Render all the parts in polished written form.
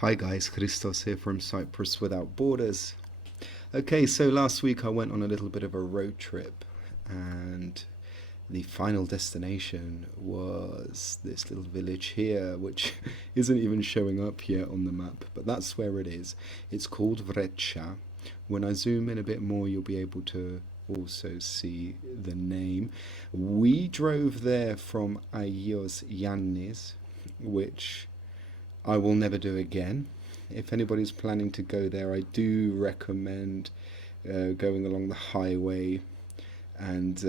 Hi guys, Christos here from Cyprus Without Borders. Okay, so last week I went on a little bit of a road trip, and the final destination was this little village here, which isn't even showing up here on the map, but that's where it is. It's called Vretsia. When I zoom in a bit more, you'll be able to also see the name. We drove there from Agios Yannis, which I will never do again. If anybody's planning to go there, I do recommend going along the highway and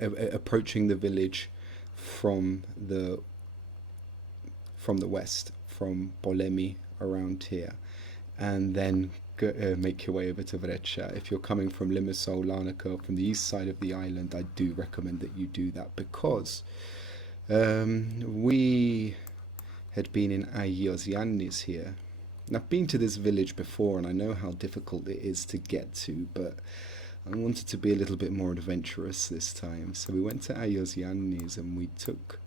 approaching the village from the west, from Polemi around here, and then make your way over to Vretsia. If you're coming from Limassol, Larnaca, from the east side of the island, I do recommend that you do that because we had been in Agios Yannis here. And I've been to this village before and I know how difficult it is to get to, but I wanted to be a little bit more adventurous this time. So we went to Agios Yannis and we took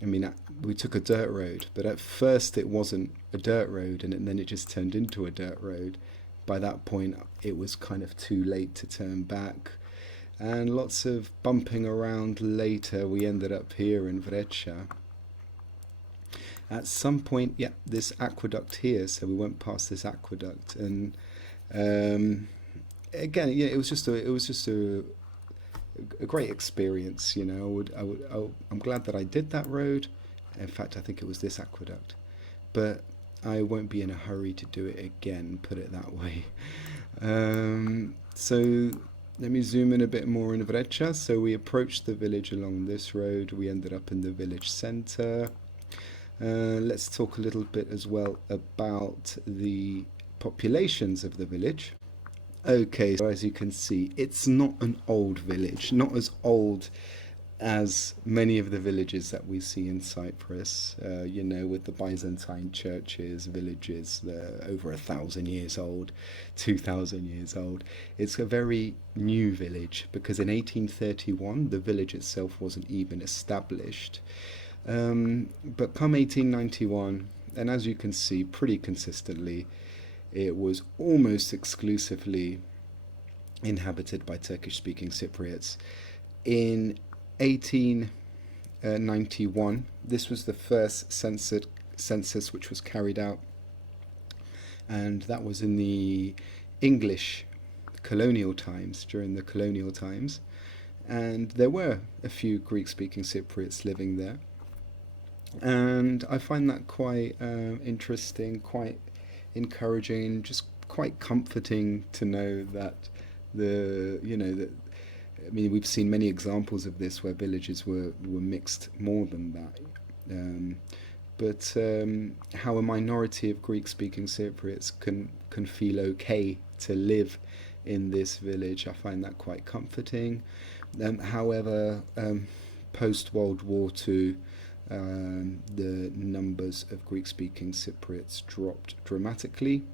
a dirt road, but at first it wasn't a dirt road and then it just turned into a dirt road. By that point it was kind of too late to turn back. And lots of bumping around later, we ended up here in Vretsia. At some point, this aqueduct here, so we went past this aqueduct, and again, it was just a great experience. I'm glad that I did that road. In fact, I think it was this aqueduct, but I won't be in a hurry to do it again. Put it that way. So. Let me zoom in a bit more in Vretsia. So we approached the village along this road. We ended up in the village centre. Let's talk a little bit as well about the populations of the village. Okay, so as you can see, it's not an old village, not as old as many of the villages that we see in Cyprus, with the Byzantine churches, villages that are over 1,000 years old, 2,000 years old. It's a very new village because in 1831 the village itself wasn't even established. But come 1891, and as you can see pretty consistently, it was almost exclusively inhabited by Turkish-speaking Cypriots. In 1891, this was the first census which was carried out, and that was in the English colonial times, during the colonial times, and there were a few Greek-speaking Cypriots living there, and I find that quite interesting, quite encouraging, just quite comforting to know that we've seen many examples of this where villages were mixed more than that. But how a minority of Greek-speaking Cypriots can feel okay to live in this village, I find that quite comforting. However, post-World War II, the numbers of Greek-speaking Cypriots dropped dramatically.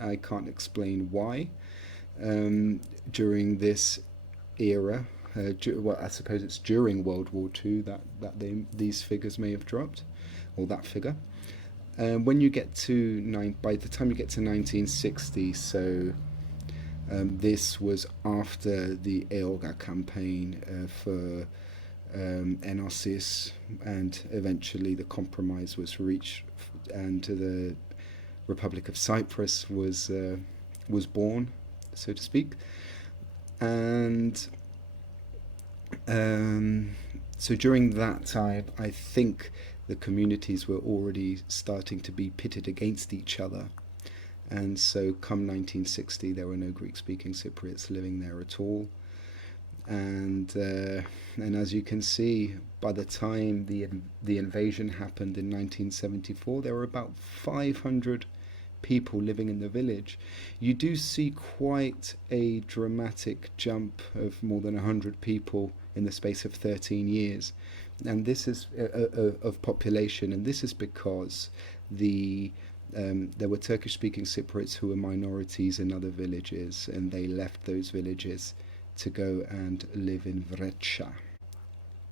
I can't explain why. During this era, I suppose it's during World War II that these figures may have dropped, or that figure. When you get by the time you get to 1960, so this was after the EOGA campaign for NRCs, and eventually the compromise was reached, and the Republic of Cyprus was born, so to speak. And so during that time, I think the communities were already starting to be pitted against each other. And so come 1960, there were no Greek-speaking Cypriots living there at all. And as you can see, by the time the invasion happened in 1974, there were about 500 people living in the village. You do see quite a dramatic jump of more than 100 people in the space of 13 years, and this is of population, and this is because there were Turkish-speaking Cypriots who were minorities in other villages, and they left those villages to go and live in Vretsia.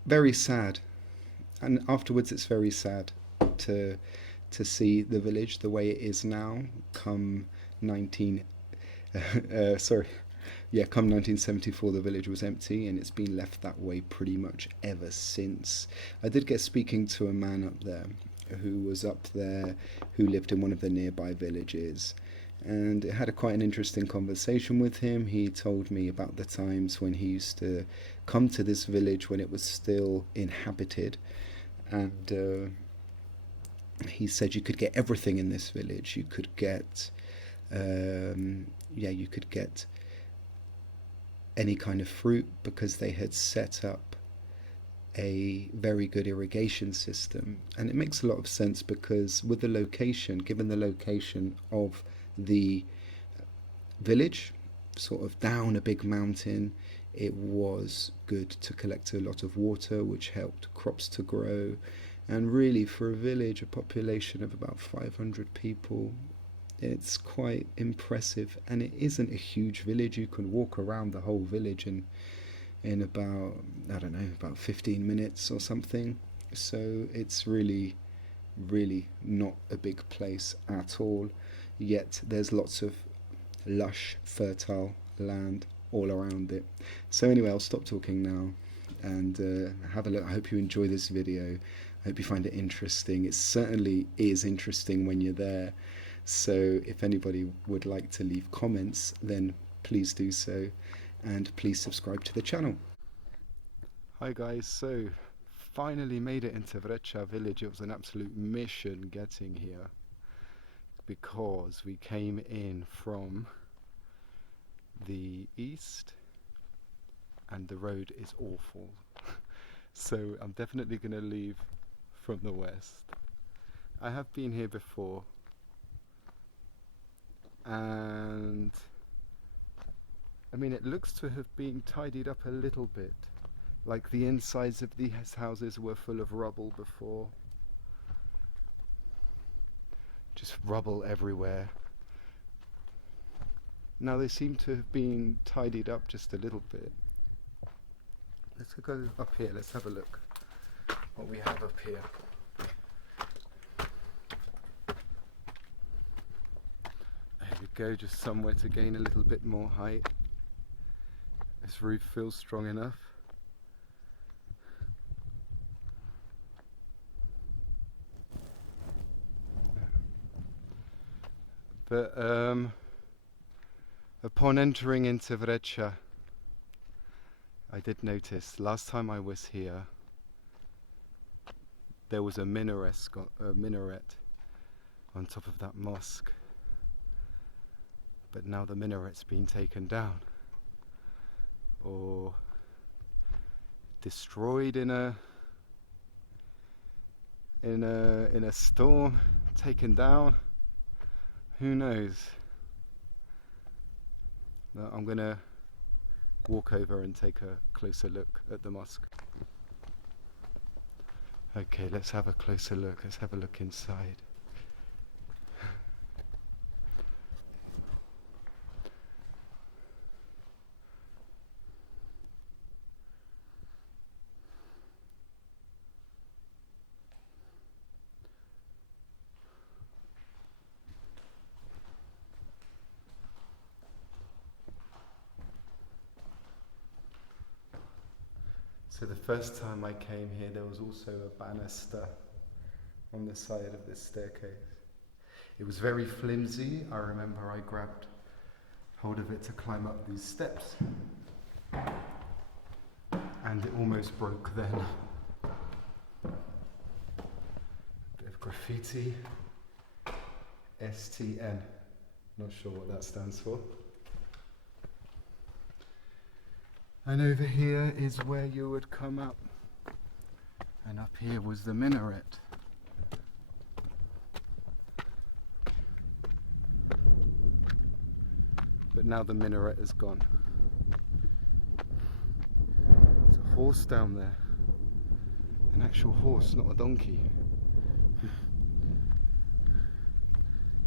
Very sad. and afterwards it's very sad to see the village the way it is now. Come 19 sorry, yeah, come 1974, the village was empty, and it's been left that way pretty much ever since. I did get speaking to a man up there who was up there, who lived in one of the nearby villages, and it had quite an interesting conversation with him. He told me about the times when he used to come to this village when it was still inhabited, and he said you could get everything in this village. You could get, you could get any kind of fruit because they had set up a very good irrigation system. And it makes a lot of sense because with the location, given the location of the village, sort of down a big mountain, it was good to collect a lot of water, which helped crops to grow. And really, for a village, a population of about 500 people, it's quite impressive. And it isn't a huge village. You can walk around the whole village in about, I don't know, about 15 minutes or something. So it's really, really not a big place at all. Yet there's lots of lush, fertile land all around it. So anyway, I'll stop talking now and have a look. I hope you enjoy this video. I hope you find it interesting. It certainly is interesting when you're there. So if anybody would like to leave comments, then please do so. And please subscribe to the channel. Hi guys, so finally made it into Vretsia village. It was an absolute mission getting here because we came in from the east and the road is awful. So I'm definitely going to leave from the west. I have been here before and I mean it looks to have been tidied up a little bit. Like the insides of these houses were full of rubble before. Just rubble everywhere. Now they seem to have been tidied up just a little bit. Let's go up here, let's have a look what we have up here. There we go, just somewhere to gain a little bit more height. This roof feels strong enough. But upon entering into Vretsia, I did notice last time I was here there was a minaret on top of that mosque, but now the minaret's been taken down or destroyed in a storm, taken down. Who knows? But I'm gonna walk over and take a closer look at the mosque. Okay, let's have a closer look. Let's have a look inside. So the first time I came here, there was also a banister on the side of this staircase. It was very flimsy. I remember I grabbed hold of it to climb up these steps, and it almost broke then. A bit of graffiti, STN, not sure what that stands for. And over here is where you would come up, and up here was the minaret. But now the minaret is gone. There's a horse down there, an actual horse, not a donkey.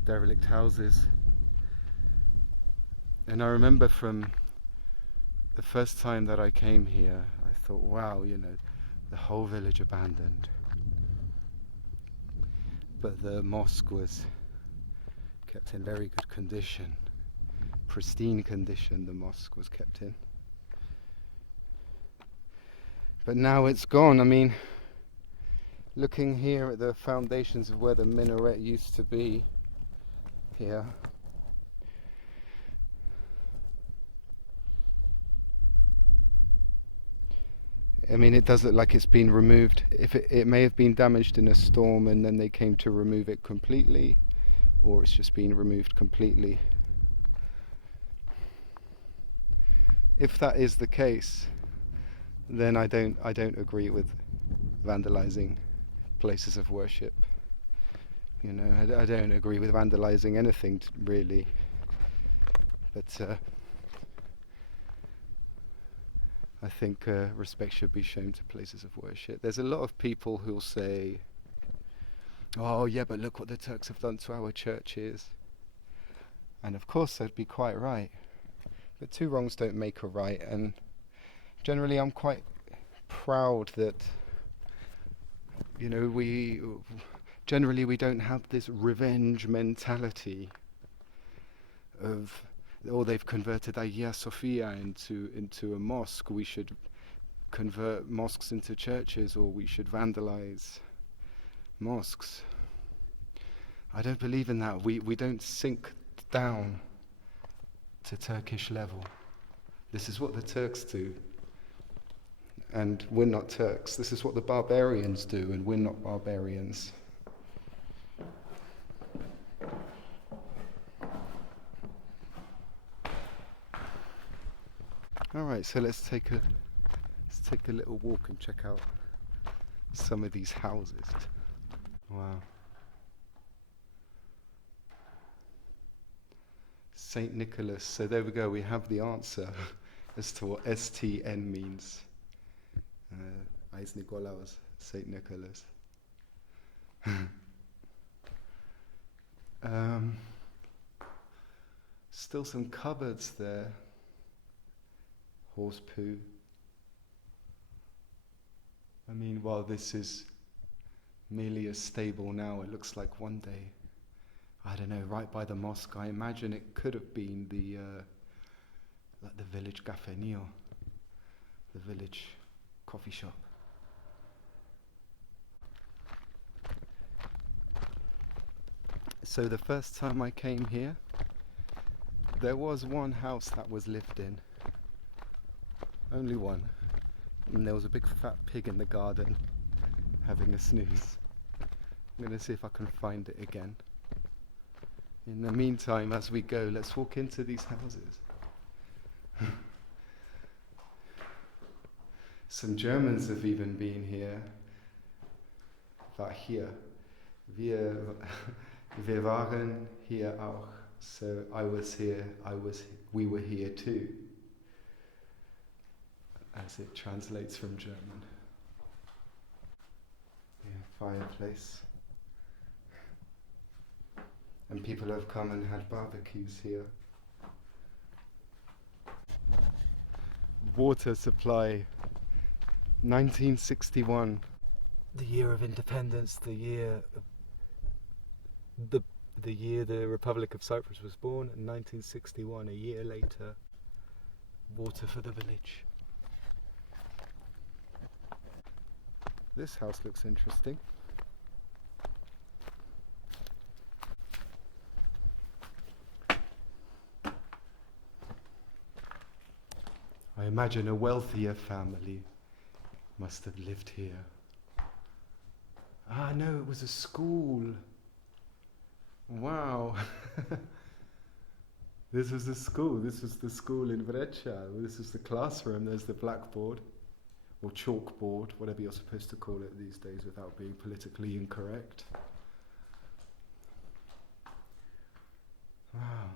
Derelict houses. And I remember from the first time that I came here, I thought, wow, you know, the whole village abandoned. but the mosque was kept in very good condition, pristine condition the mosque was kept in. But now it's gone. I mean, looking here at the foundations of where the minaret used to be here, I mean, it does look like it's been removed. If it may have been damaged in a storm and then they came to remove it completely, or it's just been removed completely. If that is the case, then I don't agree with vandalizing places of worship. You know, I don't agree with vandalizing anything really. But I think respect should be shown to places of worship. There's a lot of people who'll say, oh yeah, but look what the Turks have done to our churches. And of course they'd be quite right. But two wrongs don't make a right, and generally I'm quite proud that, you know, we don't have this revenge mentality of, oh, they've converted Hagia Sophia into a mosque, we should convert mosques into churches, or we should vandalize mosques. I don't believe in that. We don't sink down to Turkish level. This is what the Turks do, and we're not Turks. This is what the barbarians do, and we're not barbarians. Alright, so let's take a little walk and check out some of these houses. Wow. Saint Nicholas. So there we go, we have the answer as to what STN means. Ais Nikolaos, Saint Nicholas. Still some cupboards there. Horse poo. I mean, while this is merely a stable now, it looks like one day, I don't know, right by the mosque, I imagine it could have been the like the village cafenio, the village coffee shop. So the first time I came here, there was one house that was lived in. Only one. And there was a big fat pig in the garden having a snooze. I'm going to see if I can find it again. In the meantime, as we go, let's walk into these houses. Some Germans have even been here. War hier. Wir waren hier auch. So I was here, we were here too, as it translates from German. Yeah, fireplace. And people have come and had barbecues here. Water supply, 1961. The year of independence, the year the Republic of Cyprus was born, in 1961, a year later, water for the village. This house looks interesting. I imagine a wealthier family must have lived here. Ah, no, it was a school. Wow. This was the school. This was the school in Vretsia. This is the classroom. There's the blackboard, or chalkboard, whatever you're supposed to call it these days without being politically incorrect. Wow.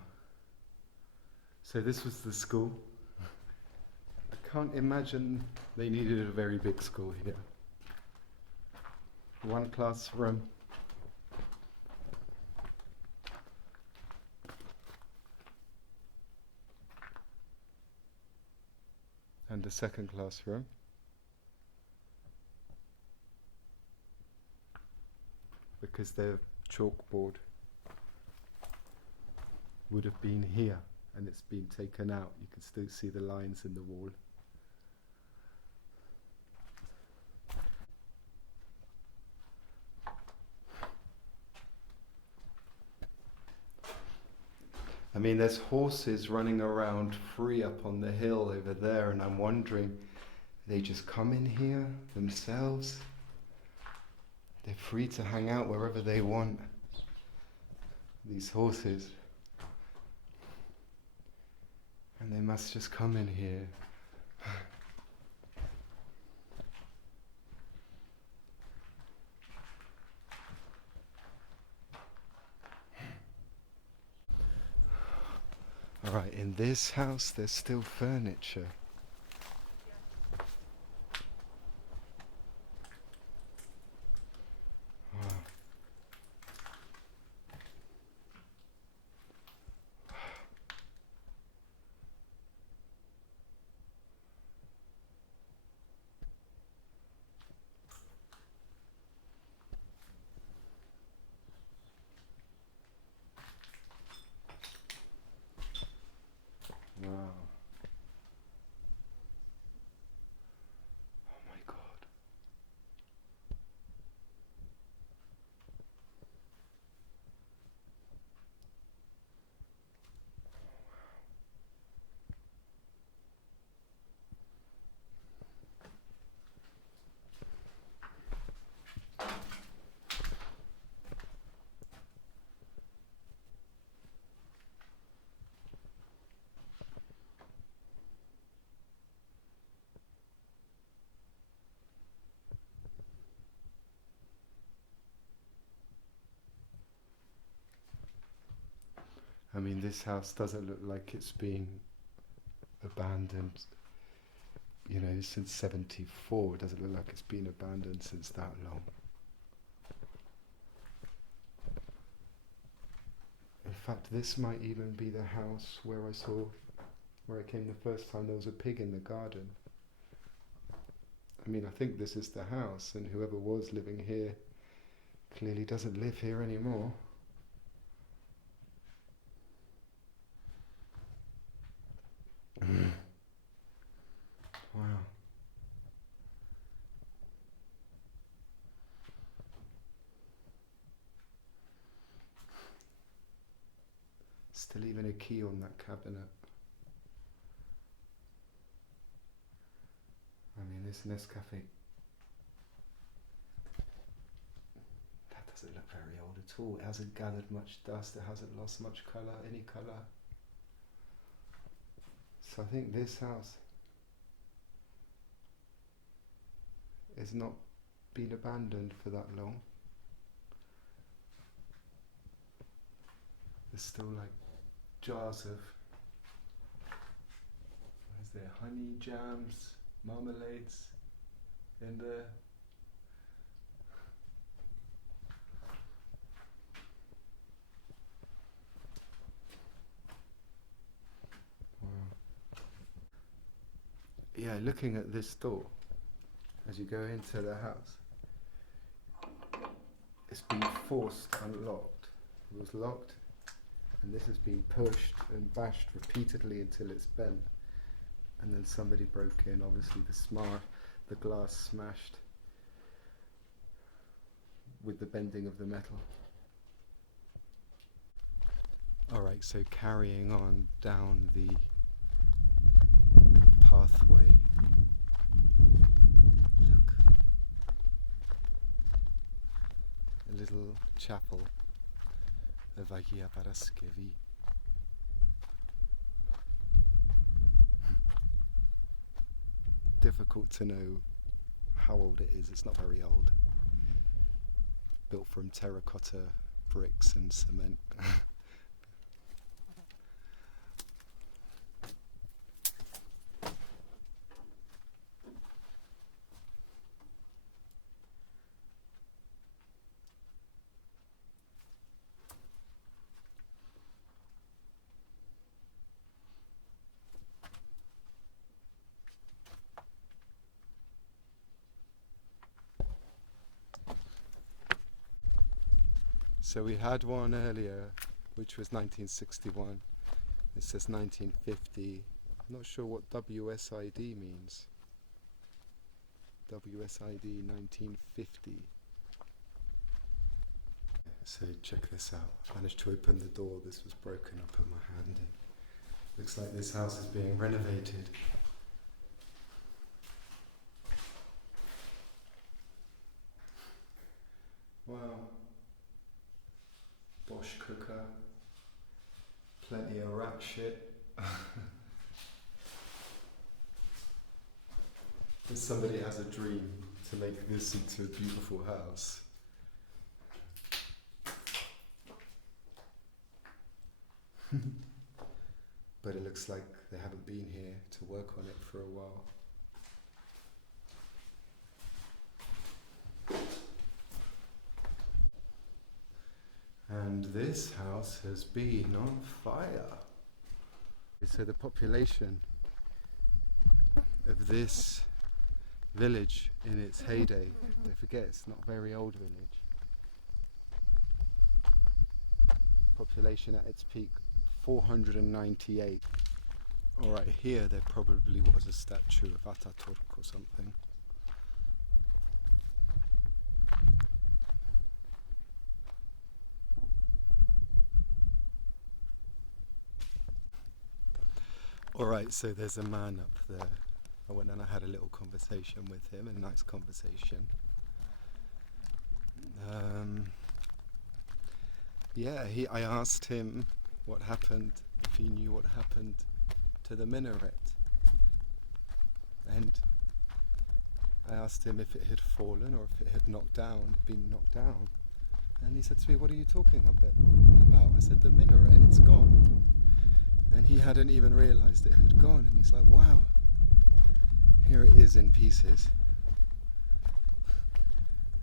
So this was the school. I can't imagine they needed a very big school here. One classroom. And a second classroom. Because they're chalkboard would have been here, and it's been taken out. You can still see the lines in the wall. I mean, there's horses running around free up on the hill over there, and I'm wondering, they just come in here themselves? They're free to hang out wherever they want, these horses. And they must just come in here. Alright, in this house there's still furniture. Wow. Wow. Oh my God. I mean, this house doesn't look like it's been abandoned, you know, since 74. It doesn't look like it's been abandoned since that long. In fact, this might even be the house where I came the first time there was a pig in the garden. I mean, I think this is the house, and whoever was living here clearly doesn't live here anymore. Wow. Still even a key on that cabinet. I mean, this Nescafe, that doesn't look very old at all. It hasn't gathered much dust, it hasn't lost much colour, any colour. So I think this house has not been abandoned for that long. There's still like jars of, is there honey, jams, marmalades in there? Wow. Yeah, looking at this door as you go into the house, it's been forced unlocked. It was locked, and this has been pushed and bashed repeatedly until it's bent. And then somebody broke in, obviously the glass smashed with the bending of the metal. Alright, so carrying on down the pathway. Look. A little chapel of Agia Paraskevi. Difficult to know how old it is. It's not very old. Built from terracotta bricks and cement. So we had one earlier, which was 1961. It says 1950. I'm not sure what WSID means. WSID 1950. So check this out. I managed to open the door. This was broken. I put my hand in. Looks like this house is being renovated. Wow. Bosch cooker. Plenty of rat shit. If somebody has a dream to make this into a beautiful house. But it looks like they haven't been here to work on it for a while. And this house has been on fire. So the population of this village in its heyday, don't forget it's not a very old village. Population at its peak, 498. Alright, here there probably was a statue of Ataturk or something. Alright, so there's a man up there. I went and I had a little conversation with him, a nice conversation. I asked him what happened, if he knew what happened to the minaret. And I asked him if it had fallen or if it had been knocked down. And he said to me, "What are you talking about?" I said, "The minaret, it's gone." And he hadn't even realised it had gone. And he's like, "Wow, here it is in pieces."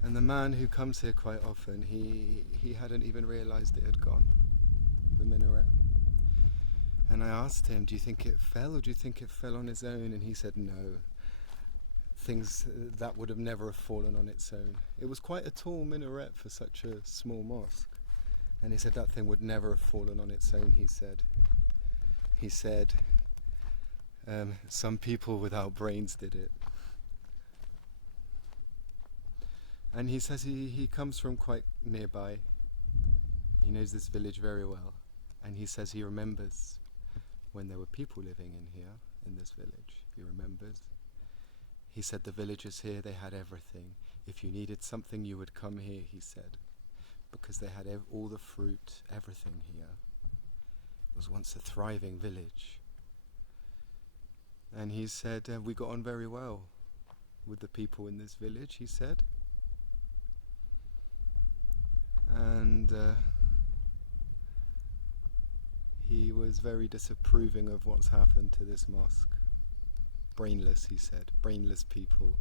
And the man who comes here quite often, he hadn't even realised it had gone, the minaret. And I asked him, "Do you think it fell, or do you think it fell on its own?" And he said, "No, things that would have never have fallen on its own." It was quite a tall minaret for such a small mosque. And he said that thing would never have fallen on its own, he said. He said, some people without brains did it. And he says he comes from quite nearby. He knows this village very well. And he says he remembers when there were people living in here, in this village. He remembers. He said the villagers here, they had everything. If you needed something, you would come here, he said. Because they had all the fruit, everything here. It was once a thriving village. And he said, we got on very well with the people in this village, he said. And he was very disapproving of what's happened to this mosque. Brainless, he said, brainless people.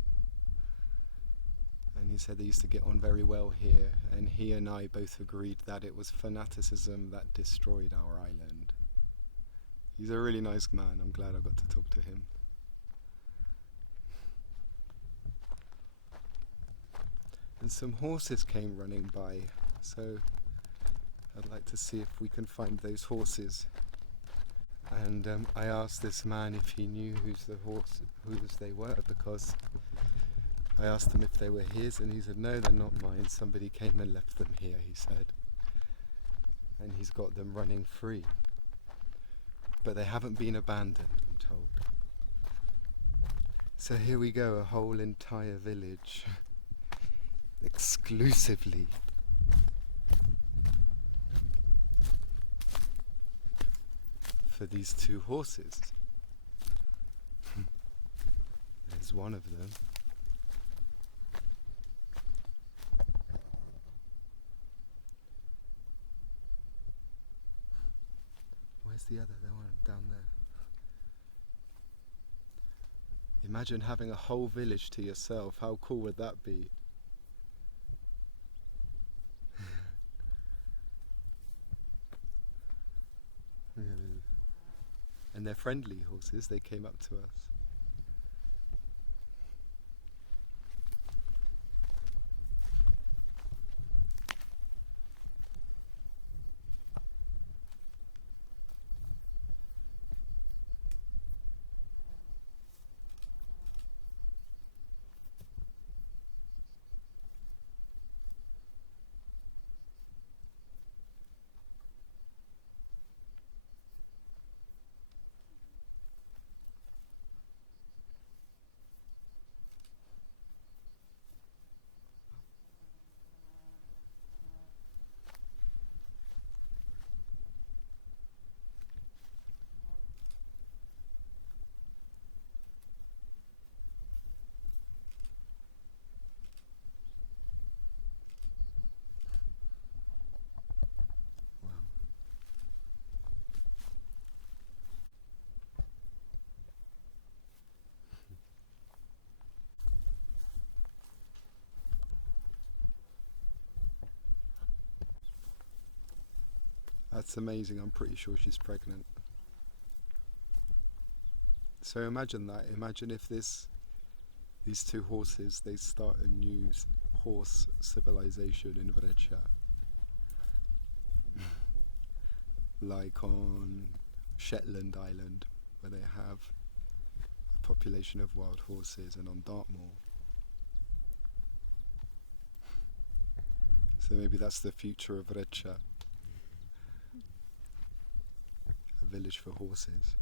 And he said they used to get on very well here, and he and I both agreed that it was fanaticism that destroyed our island. He's a really nice man. I'm glad I got to talk to him. And some horses came running by, so I'd like to see if we can find those horses. And I asked this man if he knew whose they were, because I asked him if they were his, and he said, "No, they're not mine. Somebody came and left them here," he said. And he's got them running free. But they haven't been abandoned, I'm told. So here we go, a whole entire village, exclusively for these two horses. There's one of them. Where's the other? The one down there. Imagine having a whole village to yourself. How cool would that be? And they're friendly horses. They came up to us. That's amazing. I'm pretty sure she's pregnant. So imagine that. Imagine if these two horses, they start a new horse civilization in Vretsia. Like on Shetland Island, where they have a population of wild horses, and on Dartmoor. So maybe that's the future of Vretsia. A village for horses.